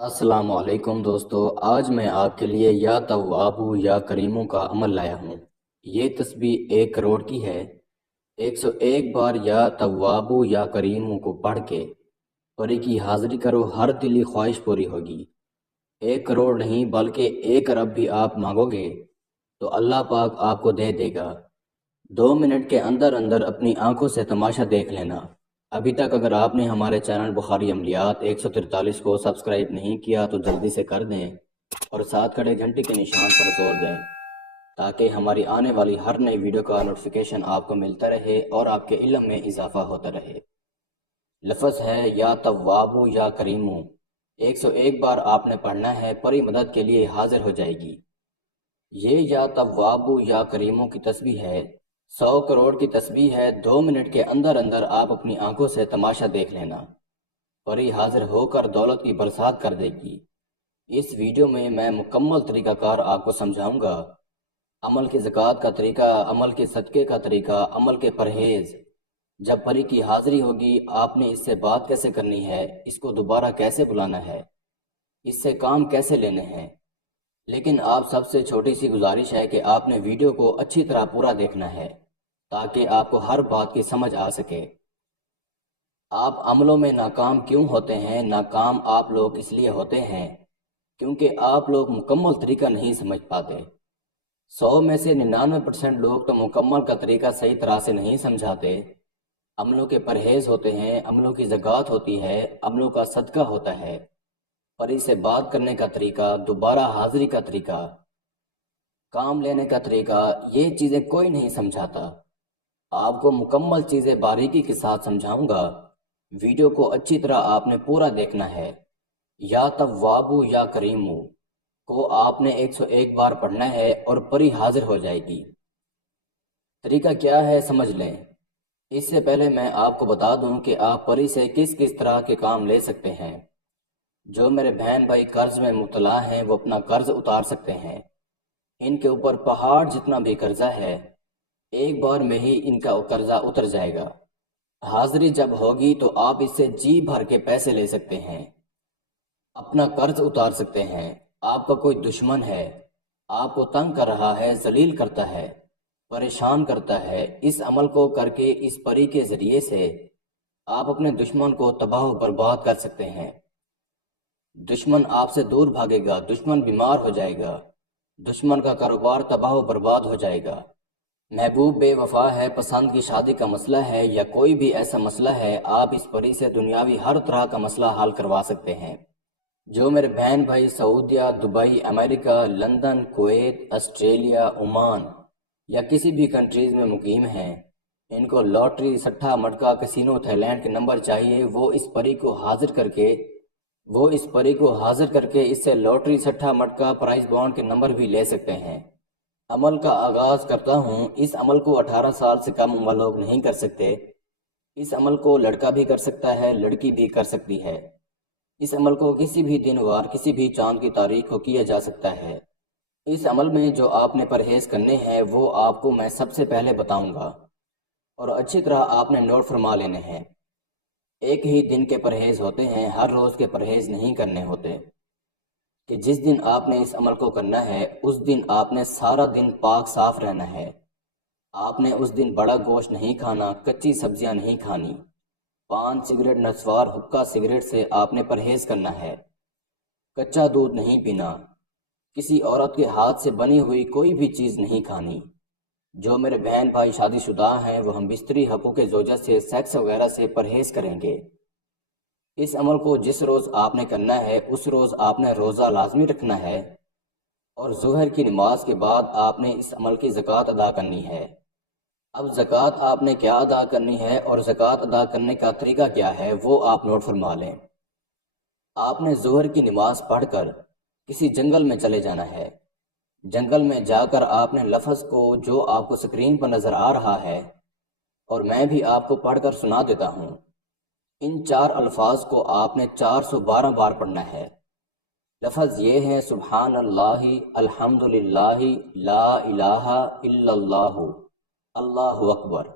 السلام علیکم دوستو، آج میں آپ کے لیے یا توابو یا کریموں کا عمل لایا ہوں۔ یہ تسبیح 1 کروڑ کی ہے۔ 101 بار یا توابو یا کریموں کو پڑھ کے پری کی حاضری کرو، ہر دلی خواہش پوری ہوگی۔ 1 کروڑ نہیں بلکہ 1 ارب بھی آپ مانگو گے تو اللہ پاک آپ کو دے دے گا۔ 2 منٹ کے اندر اندر اپنی آنکھوں سے تماشا دیکھ لینا۔ ابھی تک اگر آپ نے ہمارے چینل بخاری عملیات 143 کو سبسکرائب نہیں کیا تو جلدی سے کر دیں اور ساتھ کھڑے گھنٹی کے نشان پر زور دیں تاکہ ہماری آنے والی ہر نئی ویڈیو کا نوٹیفیکیشن آپ کو ملتا رہے اور آپ کے علم میں اضافہ ہوتا رہے۔ لفظ ہے یا توابو یا کریمو۔ 101 بار آپ نے پڑھنا ہے، پری مدد کے لیے حاضر ہو جائے گی۔ یہ یا توابو یا کریموں کی تسبیح ہے، 100 کروڑ کی تسبیح ہے۔ 2 منٹ کے اندر اندر آپ اپنی آنکھوں سے تماشا دیکھ لینا، پری حاضر ہو کر دولت کی برسات کر دے گی۔ اس ویڈیو میں مکمل طریقہ کار آپ کو سمجھاؤں گا، عمل کی زکوٰۃ کا طریقہ، عمل کے صدقے کا طریقہ، عمل کے پرہیز۔ جب پری کی حاضری ہوگی آپ نے اس سے بات کیسے کرنی ہے، اس کو دوبارہ کیسے بلانا ہے، اس سے کام کیسے لینے ہیں۔ لیکن آپ سب سے چھوٹی سی گزارش ہے کہ آپ نے ویڈیو کو اچھی طرح پورا دیکھنا ہے تاکہ آپ کو ہر بات کی سمجھ آ سکے۔ آپ عملوں میں ناکام کیوں ہوتے ہیں؟ ناکام آپ لوگ اس لیے ہوتے ہیں کیونکہ آپ لوگ مکمل طریقہ نہیں سمجھ پاتے۔ 100 میں سے 99% لوگ تو مکمل کا طریقہ صحیح طرح سے نہیں سمجھاتے۔ عملوں کے پرہیز ہوتے ہیں، عملوں کی زکوٰۃ ہوتی ہے، عملوں کا صدقہ ہوتا ہے، پری سے بات کرنے کا طریقہ، دوبارہ حاضری کا طریقہ، کام لینے کا طریقہ، یہ چیزیں کوئی نہیں سمجھاتا۔ آپ کو مکمل چیزیں باریکی کے ساتھ سمجھاؤں گا۔ ویڈیو کو اچھی طرح آپ نے پورا دیکھنا ہے۔ یا توابو یا کریمو کو آپ نے 101 بار پڑھنا ہے اور پری حاضر ہو جائے گی۔ طریقہ کیا ہے سمجھ لیں۔ اس سے پہلے میں آپ کو بتا دوں کہ آپ پری سے کس کس طرح کے کام لے سکتے ہیں۔ جو میرے بہن بھائی قرض میں مبتلا ہیں وہ اپنا قرض اتار سکتے ہیں۔ ان کے اوپر پہاڑ جتنا بھی قرضہ ہے، ایک بار میں ہی ان کا قرضہ اتر جائے گا۔ حاضری جب ہوگی تو آپ اس سے جی بھر کے پیسے لے سکتے ہیں، اپنا قرض اتار سکتے ہیں۔ آپ کا کوئی دشمن ہے، آپ کو تنگ کر رہا ہے، ذلیل کرتا ہے، پریشان کرتا ہے، اس عمل کو کر کے اس پری کے ذریعے سے آپ اپنے دشمن کو تباہ و برباد کر سکتے ہیں۔ دشمن آپ سے دور بھاگے گا، دشمن بیمار ہو جائے گا، دشمن کا کاروبار تباہ و برباد ہو جائے گا۔ محبوب بے وفا ہے، پسند کی شادی کا مسئلہ ہے یا کوئی بھی ایسا مسئلہ ہے، آپ اس پری سے دنیاوی ہر طرح کا مسئلہ حل کروا سکتے ہیں۔ جو میرے بہن بھائی سعودیہ، دبئی، امریکہ، لندن، کویت، آسٹریلیا، عمان یا کسی بھی کنٹریز میں مقیم ہیں، ان کو لاٹری، سٹھا مٹکا، کسینو، تھائی لینڈ کے نمبر چاہیے، وہ اس پری کو حاضر کر کے اس سے لاٹری، سٹھا مٹکا، پرائز بانڈ کے نمبر بھی لے سکتے ہیں۔ عمل کا آغاز کرتا ہوں۔ اس عمل کو 18 سال سے کم عمر لوگ نہیں کر سکتے۔ اس عمل کو لڑکا بھی کر سکتا ہے، لڑکی بھی کر سکتی ہے۔ اس عمل کو کسی بھی دن وار، کسی بھی چاند کی تاریخ کو کیا جا سکتا ہے۔ اس عمل میں جو آپ نے پرہیز کرنے ہیں وہ آپ کو میں سب سے پہلے بتاؤں گا اور اچھی طرح آپ نے نوٹ فرما لینے ہیں۔ ایک ہی دن کے پرہیز ہوتے ہیں، ہر روز کے پرہیز نہیں کرنے ہوتے۔ کہ جس دن آپ نے اس عمل کو کرنا ہے اس دن آپ نے سارا دن پاک صاف رہنا ہے۔ آپ نے اس دن بڑا گوشت نہیں کھانا، کچی سبزیاں نہیں کھانی، پان، سگریٹ، نسوار، حقہ، سگریٹ سے آپ نے پرہیز کرنا ہے۔ کچا دودھ نہیں پینا، کسی عورت کے ہاتھ سے بنی ہوئی کوئی بھی چیز نہیں کھانی۔ جو میرے بہن بھائی شادی شدہ ہیں وہ ہم بستری حقوق زوجہ سے، سیکس وغیرہ سے پرہیز کریں گے۔ اس عمل کو جس روز آپ نے کرنا ہے اس روز آپ نے روزہ لازمی رکھنا ہے اور ظہر کی نماز کے بعد آپ نے اس عمل کی زکوٰۃ ادا کرنی ہے۔ اب زکوٰۃ آپ نے کیا ادا کرنی ہے اور زکوٰۃ ادا کرنے کا طریقہ کیا ہے وہ آپ نوٹ فرما لیں۔ آپ نے ظہر کی نماز پڑھ کر کسی جنگل میں چلے جانا ہے۔ جنگل میں جا کر آپ نے لفظ کو جو آپ کو سکرین پر نظر آ رہا ہے اور میں بھی آپ کو پڑھ کر سنا دیتا ہوں، ان 4 الفاظ کو آپ نے 412 بار پڑھنا ہے۔ لفظ یہ ہے: سبحان اللہ، الحمدللہ، لا الہ الا اللہ، اللہ اکبر۔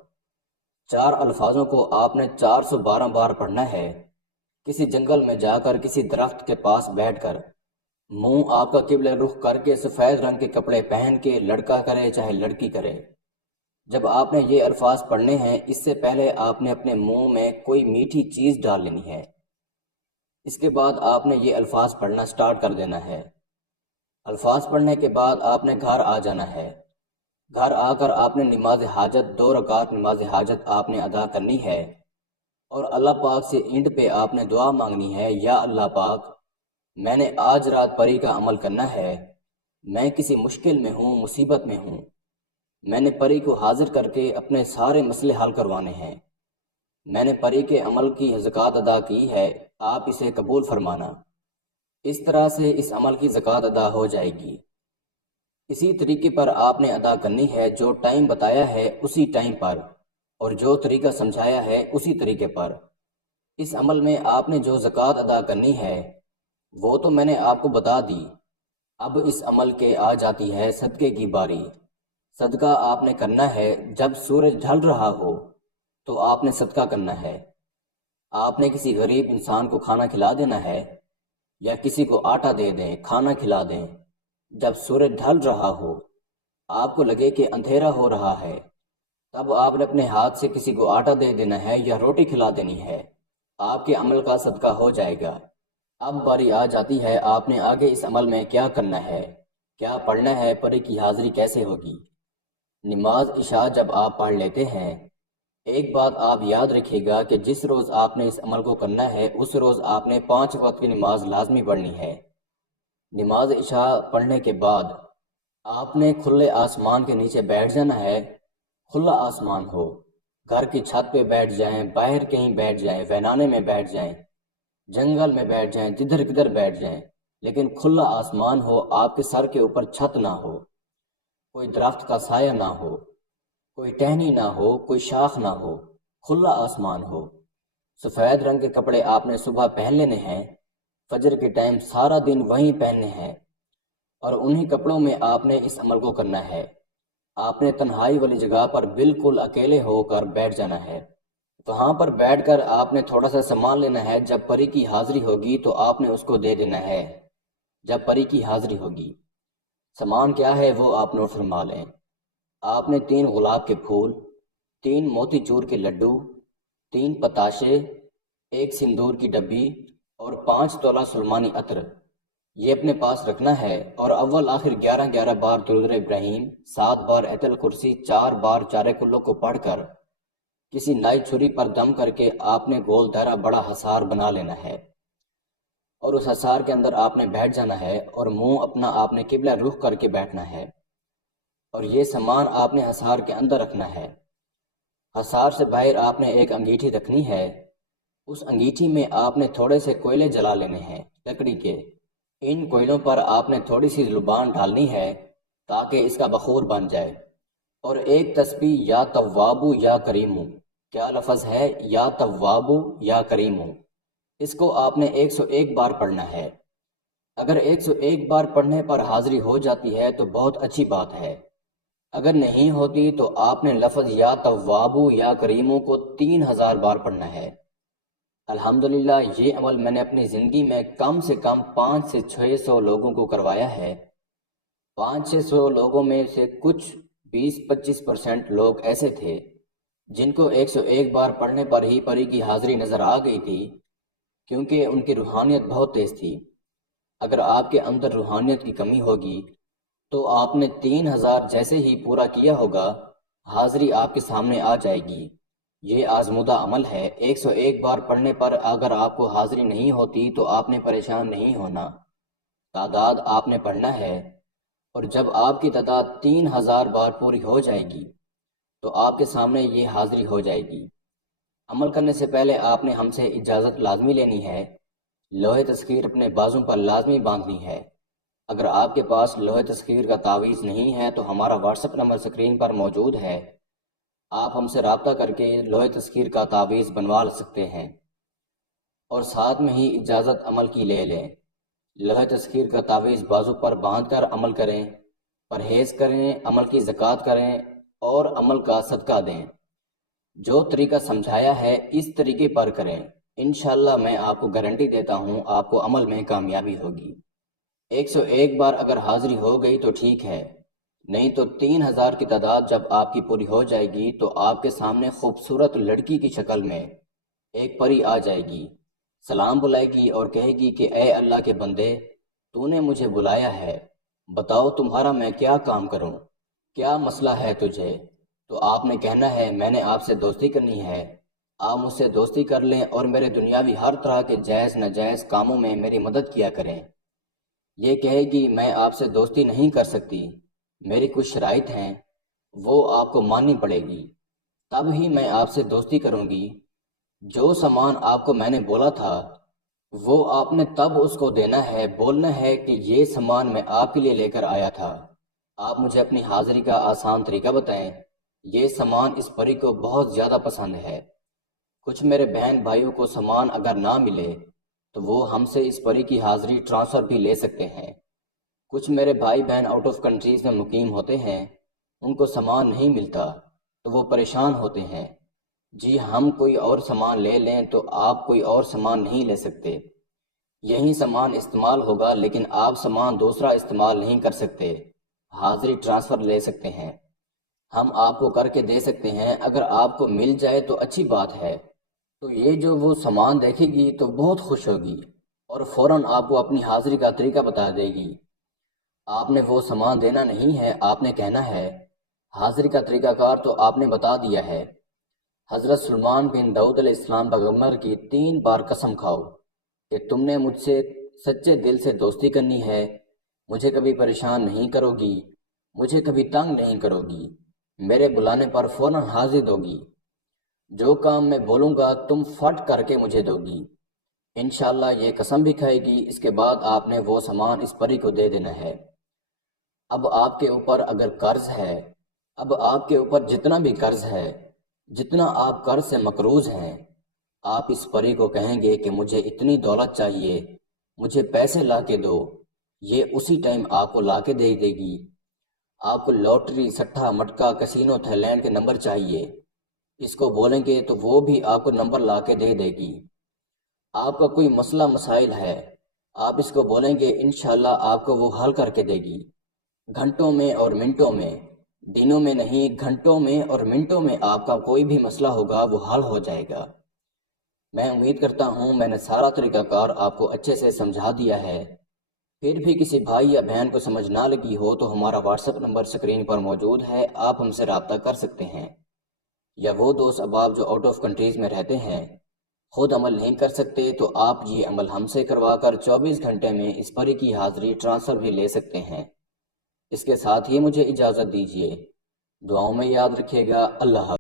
4 الفاظوں کو آپ نے 412 بار پڑھنا ہے۔ کسی جنگل میں جا کر کسی درخت کے پاس بیٹھ کر منہ آپ کا قبلہ رخ کر کے سفید رنگ کے کپڑے پہن کے لڑکا کرے چاہے لڑکی کرے، جب آپ نے یہ الفاظ پڑھنے ہیں اس سے پہلے آپ نے اپنے منہ میں کوئی میٹھی چیز ڈال لینی ہے۔ اس کے بعد آپ نے یہ الفاظ پڑھنا سٹارٹ کر دینا ہے۔ الفاظ پڑھنے کے بعد آپ نے گھر آ جانا ہے۔ گھر آ کر آپ نے نماز حاجت 2 رکعت نماز حاجت آپ نے ادا کرنی ہے، اور اللہ پاک سے اینڈ پہ آپ نے دعا مانگنی ہے، یا اللہ پاک میں نے آج رات پری کا عمل کرنا ہے، میں کسی مشکل میں ہوں، مصیبت میں ہوں، میں نے پری کو حاضر کر کے اپنے سارے مسئلے حل کروانے ہیں، میں نے پری کے عمل کی زکوٰۃ ادا کی ہے، آپ اسے قبول فرمانا۔ اس طرح سے اس عمل کی زکوٰۃ ادا ہو جائے گی۔ اسی طریقے پر آپ نے ادا کرنی ہے، جو ٹائم بتایا ہے اسی ٹائم پر، اور جو طریقہ سمجھایا ہے اسی طریقے پر۔ اس عمل میں آپ نے جو زکوٰۃ ادا کرنی ہے وہ تو میں نے آپ کو بتا دی۔ اب اس عمل کے آ جاتی ہے صدقے کی باری۔ صدقہ آپ نے کرنا ہے جب سورج ڈھل رہا ہو تو آپ نے صدقہ کرنا ہے۔ آپ نے کسی غریب انسان کو کھانا کھلا دینا ہے، یا کسی کو آٹا دے دیں، کھانا کھلا دیں۔ جب سورج ڈھل رہا ہو، آپ کو لگے کہ اندھیرا ہو رہا ہے، تب آپ نے اپنے ہاتھ سے کسی کو آٹا دے دینا ہے یا روٹی کھلا دینی ہے، آپ کے عمل کا صدقہ ہو جائے گا۔ اب باری آ جاتی ہے آپ نے آگے اس عمل میں کیا کرنا ہے، کیا پڑھنا ہے، پری کی حاضری کیسے ہوگی۔ نماز عشاء جب آپ پڑھ لیتے ہیں، ایک بات آپ یاد رکھیے گا کہ جس روز آپ نے اس عمل کو کرنا ہے اس روز آپ نے 5 وقت کی نماز لازمی پڑھنی ہے۔ نماز عشاء پڑھنے کے بعد آپ نے کھلے آسمان کے نیچے بیٹھ جانا ہے۔ کھلا آسمان ہو، گھر کی چھت پہ بیٹھ جائیں، باہر کہیں بیٹھ جائیں، ویرانے میں بیٹھ جائیں، جنگل میں بیٹھ جائیں، جدھر کدھر بیٹھ جائیں، لیکن کھلا آسمان ہو، آپ کے سر کے اوپر چھت نہ ہو، کوئی درخت کا سایہ نہ ہو، کوئی ٹہنی نہ ہو، کوئی شاخ نہ ہو، کھلا آسمان ہو۔ سفید رنگ کے کپڑے آپ نے صبح پہن لینے ہیں، فجر کے ٹائم سارا دن وہیں پہننے ہیں، اور انہی کپڑوں میں آپ نے اس عمل کو کرنا ہے۔ آپ نے تنہائی والی جگہ پر بالکل اکیلے ہو کر بیٹھ جانا ہے۔ وہاں پر بیٹھ کر آپ نے تھوڑا سا سامان لینا ہے، جب پری کی حاضری ہوگی تو آپ نے اس کو دے دینا ہے۔ جب پری کی حاضری ہوگی، سامان کیا ہے وہ آپ نوٹ فرما لیں۔ آپ نے 3 گلاب کے پھول، 3 موتی چور کے لڈو، 3 پتاشے، 1 سندور کی ڈبی اور 5 تولہ سلمانی عطر، یہ اپنے پاس رکھنا ہے، اور اول آخر 11 بار درود ابراہیم، 7 بار آیت الکرسی، 4 بار چارے کلو کو پڑھ کر کسی نائی چھری پر دم کر کے آپ نے گول دائرہ بڑا حصار بنا لینا ہے، اور اس حصار کے اندر آپ نے بیٹھ جانا ہے، اور منہ اپنا آپ نے قبلہ رخ کر کے بیٹھنا ہے، اور یہ سامان آپ نے حصار کے اندر رکھنا ہے۔ حصار سے باہر آپ نے ایک انگیٹھی رکھنی ہے، اس انگیٹھی میں آپ نے تھوڑے سے کوئلے جلا لینے ہیں لکڑی کے۔ ان کوئلوں پر آپ نے تھوڑی سی زبان ڈالنی ہے تاکہ اس کا بخور بن جائے، اور ایک تسبیح یا توابو یا کریمو، کیا لفظ ہے، یا توابو یا کریمو، اس کو آپ نے 101 بار پڑھنا ہے۔ اگر 101 بار پڑھنے پر حاضری ہو جاتی ہے تو بہت اچھی بات ہے، اگر نہیں ہوتی تو آپ نے لفظ یا توابو یا کریمو کو 3000 بار پڑھنا ہے۔ الحمدللہ یہ عمل میں نے اپنی زندگی میں کم سے کم 500 سے 600 لوگوں کو کروایا ہے۔ 500-600 لوگوں میں سے کچھ 20-25% لوگ ایسے تھے جن کو 101 بار پڑھنے پر ہی پری کی حاضری نظر آ گئی تھی، کیونکہ ان کی روحانیت بہت تیز تھی۔ اگر آپ کے اندر روحانیت کی کمی ہوگی تو آپ نے 3000 جیسے ہی پورا کیا ہوگا، حاضری آپ کے سامنے آ جائے گی۔ یہ آزمودہ عمل ہے، 101 بار پڑھنے پر اگر آپ کو حاضری نہیں ہوتی تو آپ نے پریشان نہیں ہونا، تعداد آپ نے پڑھنا ہے، اور جب آپ کی تعداد 3000 بار پوری ہو جائے گی تو آپ کے سامنے یہ حاضری ہو جائے گی۔ عمل کرنے سے پہلے آپ نے ہم سے اجازت لازمی لینی ہے، لوح تذکیر اپنے بازوں پر لازمی باندھنی ہے۔ اگر آپ کے پاس لوح تذکیر کا تعویذ نہیں ہے تو ہمارا واٹس ایپ نمبر اسکرین پر موجود ہے، آپ ہم سے رابطہ کر کے لوح تذکیر کا تعویذ بنوا سکتے ہیں، اور ساتھ میں ہی اجازت عمل کی لے لیں۔ لوح تذکیر کا تعویذ بازو پر باندھ کر عمل کریں، پرہیز کریں، عمل کی زکوٰۃ کریں اور عمل کا صدقہ دیں۔ جو طریقہ سمجھایا ہے اس طریقے پر کریں، انشاءاللہ میں آپ کو گارنٹی دیتا ہوں آپ کو عمل میں کامیابی ہوگی۔ 101 بار اگر حاضری ہو گئی تو ٹھیک ہے، نہیں تو 3000 کی تعداد جب آپ کی پوری ہو جائے گی تو آپ کے سامنے خوبصورت لڑکی کی شکل میں ایک پری آ جائے گی، سلام بلائے گی اور کہے گی کہ اے اللہ کے بندے، تو نے مجھے بلایا ہے، بتاؤ تمہارا میں کیا کام کروں، کیا مسئلہ ہے تجھے؟ تو آپ نے کہنا ہے میں نے آپ سے دوستی کرنی ہے، آپ مجھ سے دوستی کر لیں اور میرے دنیاوی ہر طرح کے جائز ناجائز کاموں میں میری مدد کیا کریں۔ یہ کہے گی میں آپ سے دوستی نہیں کر سکتی، میری کچھ شرائط ہیں، وہ آپ کو ماننی پڑے گی، تب ہی میں آپ سے دوستی کروں گی۔ جو سامان آپ کو میں نے بولا تھا وہ آپ نے تب اس کو دینا ہے، بولنا ہے کہ یہ سامان میں آپ کے لیے لے کر آیا تھا، آپ مجھے اپنی حاضری کا آسان طریقہ بتائیں، یہ سامان اس پری کو بہت زیادہ پسند ہے۔ کچھ میرے بہن بھائیوں کو سامان اگر نہ ملے تو وہ ہم سے اس پری کی حاضری ٹرانسفر بھی لے سکتے ہیں۔ کچھ میرے بھائی بہن آؤٹ آف کنٹریز میں مقیم ہوتے ہیں، ان کو سامان نہیں ملتا تو وہ پریشان ہوتے ہیں، جی ہم کوئی اور سامان لے لیں تو آپ کوئی اور سامان نہیں لے سکتے، یہی سامان استعمال ہوگا لیکن آپ سامان دوسرا استعمال نہیں کر سکتے، حاضری ٹرانسفر لے سکتے ہیں، ہم آپ کو کر کے دے سکتے ہیں، اگر آپ کو مل جائے تو اچھی بات ہے۔ تو یہ جو وہ سامان دیکھے گی تو بہت خوش ہوگی اور فوراً آپ کو اپنی حاضری کا طریقہ بتا دے گی۔ آپ نے وہ سامان دینا نہیں ہے، آپ نے کہنا ہے حاضری کا طریقہ کار تو آپ نے بتا دیا ہے، حضرت سلمان بن داؤد علیہ السلام پیغمبر کی 3 بار قسم کھاؤ کہ تم نے مجھ سے سچے دل سے دوستی کرنی ہے، مجھے کبھی پریشان نہیں کرو گی، مجھے کبھی تنگ نہیں کرو گی، میرے بلانے پر فوراً حاضر ہوگی، جو کام میں بولوں گا تم فٹ کر کے مجھے دو گی۔ انشاءاللہ یہ قسم بھی کھائے گی، اس کے بعد آپ نے وہ سامان اس پری کو دے دینا ہے۔ اب آپ کے اوپر اگر قرض ہے، اب آپ کے اوپر جتنا بھی قرض ہے، جتنا آپ قرض سے مقروض ہیں، آپ اس پری کو کہیں گے کہ مجھے اتنی دولت چاہیے، مجھے پیسے لا کے دو، یہ اسی ٹائم آپ کو لا کے دے دے گی۔ آپ کو لاٹری، سٹھا، مٹکا، کسینو، تھائی لینڈ کے نمبر چاہیے، اس کو بولیں گے تو وہ بھی آپ کو نمبر لا کے دے دے گی۔ آپ کا کوئی مسئلہ مسائل ہے، آپ اس کو بولیں گے انشاءاللہ آپ کو وہ حل کر کے دے گی، گھنٹوں میں اور منٹوں میں، دنوں میں نہیں، گھنٹوں میں اور منٹوں میں آپ کا کوئی بھی مسئلہ ہوگا وہ حل ہو جائے گا۔ میں امید کرتا ہوں میں نے سارا طریقہ کار آپ کو اچھے سے سمجھا دیا ہے، پھر بھی کسی بھائی یا بہن کو سمجھ نہ لگی ہو تو ہمارا واٹس ایپ نمبر سکرین پر موجود ہے، آپ ہم سے رابطہ کر سکتے ہیں، یا وہ دوست احباب جو آؤٹ آف کنٹریز میں رہتے ہیں خود عمل نہیں کر سکتے تو آپ یہ عمل ہم سے کروا کر 24 گھنٹے میں اس پری کی حاضری ٹرانسفر بھی لے سکتے ہیں۔ اس کے ساتھ ہی مجھے اجازت دیجیے، دعاؤں میں یاد رکھیے گا، اللہ حافظ۔